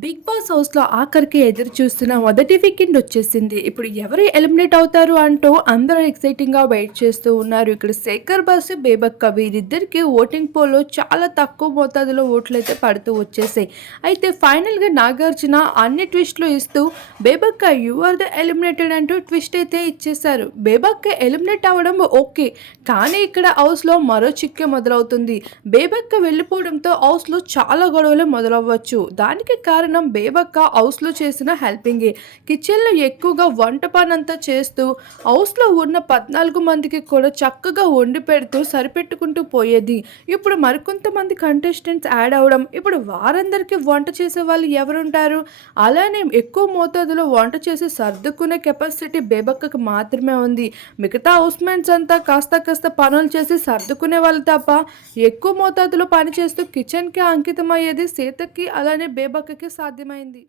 Big boss హౌస్లో ఆఖరికి ఎదురు చూస్తున్న మొదటి వీకెండ్ వచ్చేసింది. ఇప్పుడు ఎవరు ఎలిమినేట్ అవుతారు అంటూ అందరూ ఎక్సైటింగ్గా వెయిట్ చేస్తూ ఉన్నారు. ఇక్కడ శేఖర్ బాస్ బేబక్క వీరిద్దరికి ఓటింగ్ పోల్లో చాలా తక్కువ మోతాదులో ఓట్లు అయితే పడుతూ వచ్చేసాయి. అయితే ఫైనల్గా నాగార్జున అన్ని ట్విస్ట్లు ఇస్తూ Bebakka you are the eliminated అంటూ ట్విస్ట్ అయితే ఇచ్చేశారు. బేబక్క ఎలిమినేట్ అవ్వడం ఓకే కానీ ఇక్కడ హౌస్లో మరో చిక్కే మొదలవుతుంది. బేబక్క వెళ్ళిపోవడంతో హౌస్లో చాలా గొడవలు మొదలవ్వచ్చు. దానికి కారణం బేబక్క హౌస్లో చేసిన హెల్పింగే. కిచెన్లో ఎక్కువగా వంట పని అంతా చేస్తూ హౌస్లో ఉన్న పద్నాలుగు మందికి కూడా చక్కగా వండి పెడుతూ సరిపెట్టుకుంటూ పోయేది. ఇప్పుడు మరికొంతమంది కంటెస్టెంట్స్ యాడ్ అవ్వడం ఇప్పుడు వారందరికీ వంట చేసే వాళ్ళు ఎవరుంటారు? అలానే ఎక్కువ మోతాదులో వంట చేసి సర్దుకునే కెపాసిటీ బేబక్కకు మాత్రమే ఉంది. మిగతా హౌస్మెంట్స్ అంతా కాస్త కాస్త పనులు చేసి సర్దుకునే వాళ్ళు తప్ప ఎక్కువ మోతాదులో పని చేస్తూ కిచెన్కి అంకితం అయ్యేది సీతకి అలానే బేబక్కకి సాధ్యమైంది.